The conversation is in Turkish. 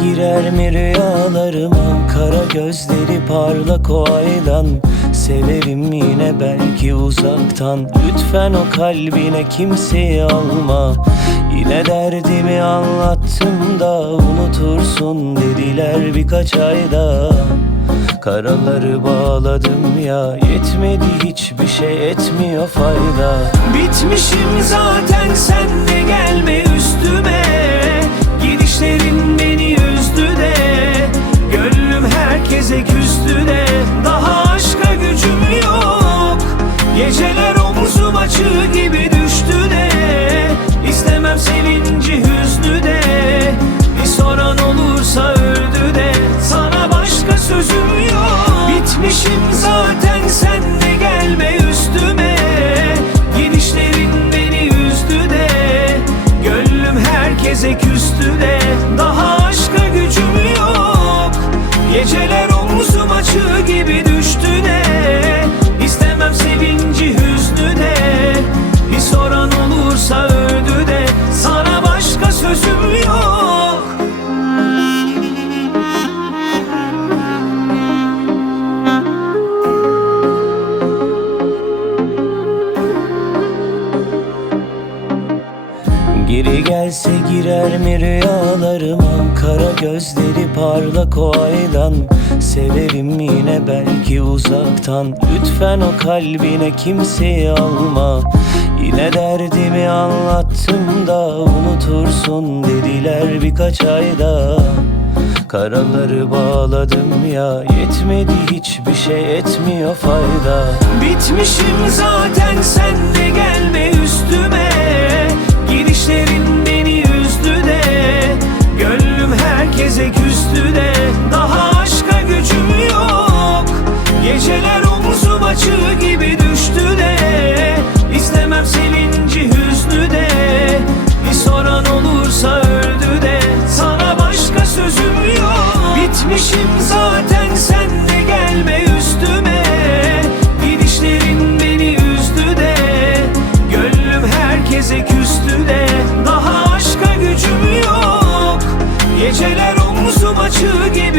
girer mi rüyalarıma? Kara gözleri parlak o aydan Severim yine belki uzaktan. Lütfen o kalbine kimseyi alma. Yine derdimi anlattım da Unutursun dediler birkaç ayda. Karaları bağladım ya Yetmedi hiçbir şey etmiyor fayda. Bitmişim zaten sen Geceler gelse girer mi rüyalarıma? Kara gözleri parlak o aydan. Severim yine belki uzaktan. Lütfen o kalbine kimseyi alma. Yine derdimi anlattım da Unutursun dediler birkaç ayda. Karaları bağladım ya Yetmedi hiçbir şey etmiyor fayda. Bitmişim zaten sen de gelme üstüme herkese küstü de Daha aşka gücüm yok. Geceler omzum açığı gibi